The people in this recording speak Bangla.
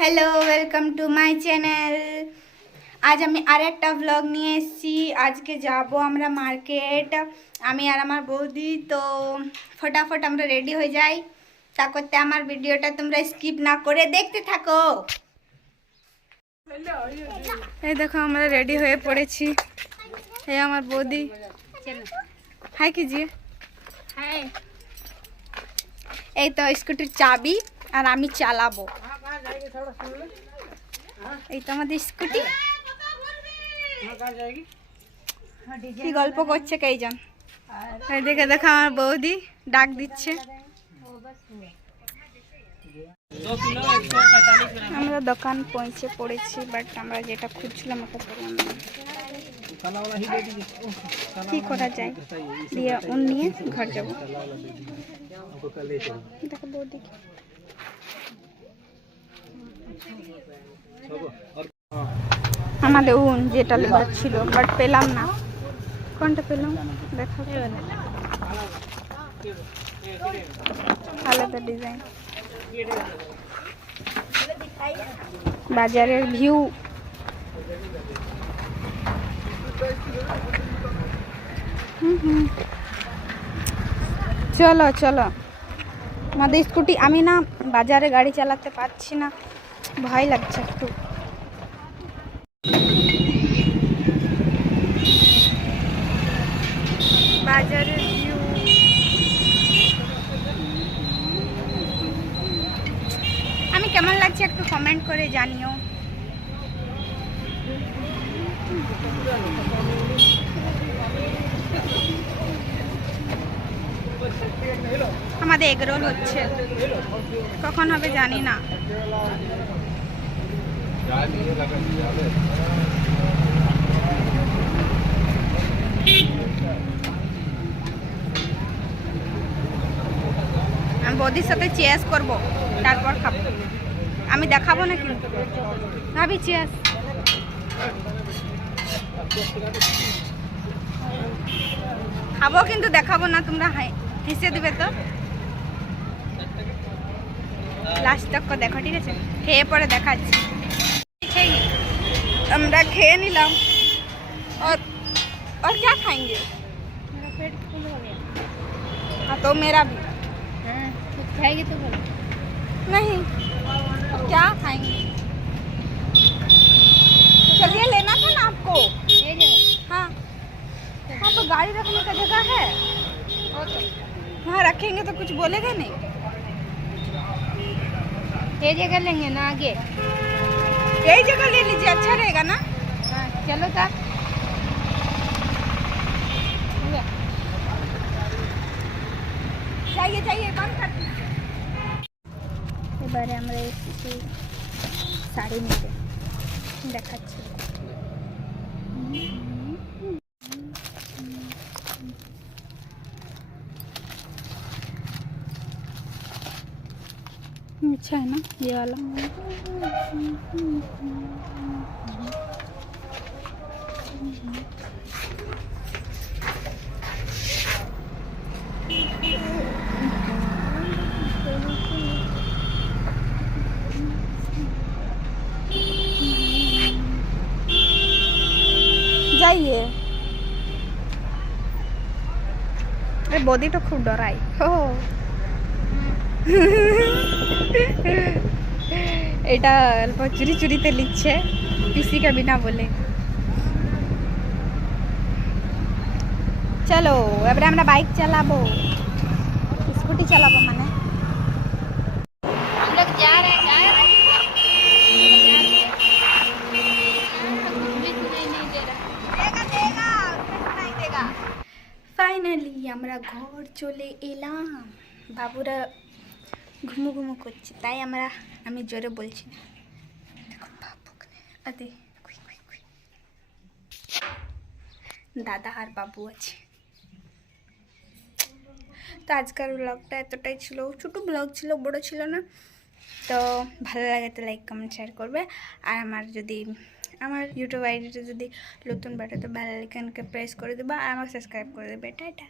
Hello, welcome to my channel. আজ আমি আরেকটা ব্লগ নিয়ে এসেছি। আজকে যাব আমরা মার্কেট, আমি আর আমার বৌদি। তো ফটাফট আমরা রেডি হয়ে যাই, তা করতে আমার ভিডিওটা তোমরা স্কিপ না করে দেখতে থাকো। এই দেখো আমরা রেডি হয়ে পড়েছি। এই আমার বৌদি, হাই कीजिए। হাই। এই তো স্কুটির চাবি আর আমি চালাবো। এই তো আমাদের স্কুটি। কি গল্প করছে কইজন? এই দেখে দেখো আমার বৌদি ডাক দিচ্ছে। আমরা দোকান পৌঁছে পড়েছি, বাট আমরা যেটা খুঁজছিলাম ওটা পেলাম না। কি করা যায় দিয়ে উন নিয়ে ঘর যাবো। দেখো বৌদি আমাদের উন যেটা লেবার ছিল বাট পেলাম না। কোনটা পেলাম দেখো, আলাদা ডিজাইন। বাজারের ভিউ। চলো চলো আমাদের স্কুটি। আমি না বাজারে গাড়ি চালাতে পারছি না, ভয় লাগছে একটু। বাজারের ভিউ। আমি কেমন লাগছে একটু কমেন্ট করে জানিও। আমাদের এগরোল হচ্ছে, কখন হবে জানি না। আমি বৌদির সাথে চেয়াস করবো, তারপর খাবো। আমি দেখাবো না কিন্তু ভাবি চেয়াস। খাবো কিন্তু দেখাবো না, তোমরা হেসে দিবে তো। লাস্ট তক দেখো, ঠিক আছে? খেয়ে পরে দেখাচ্ছি। আমরা খেয়ে নিলাম। और क्या खाएंगे? मेरा पेट फुल हो गया। हाँ तो मेरा भी। हाँ, कुछ खाएगी तो बोलो। नहीं, क्या खाएंगे? चलिए, लेना था ना आपको। ये जगह हाँ हाँ, तो गाड़ी रखने का जगह है, वहाँ रखेंगे तो कुछ बोलेगा नहीं। ये जगह लेंगे ना आगे। यही जगह ले लीजिए, अच्छा रहेगा ना। हाँ चलो तब। जाइए जाइए, बंद कर दीजिए। এবারে আমরা এসেছি শাড়ি নিতে, দেখাচ্ছি। अच्छा है ना ये वाला। जाइए। अरे बॉडी तो खूब डराई हो। এটা অল্প চুরি চুরিতে লিখছে, পিসিকে বিনা বলে। চলো এবারে আমরা বাইক চালাবো, স্কুটি চালাবো। মানে हम लोग जा रहे हैं, कुछ भी सुनाई नहीं दे रहा। ফাইনালি আমরা ঘর চলে এলাম। বাবুরা ঘুমু ঘুমু করছে, তাই আমি জোরে বলছি না। দেখো বাবু, আরে দাদা আর বাবু আছে। তো আজকের ব্লগটা এতটাই ছিল, ছোটো ব্লগ ছিল, বড় ছিল না। তো ভালো লাগে তো লাইক কমেন্ট শেয়ার করবে। আর আমার ইউটিউব আইডিটা যদি নতুন বাটে তো বেল আইকনকে প্রেস করে দেবা আর আমাকে সাবস্ক্রাইব করে দেবে। টাটা।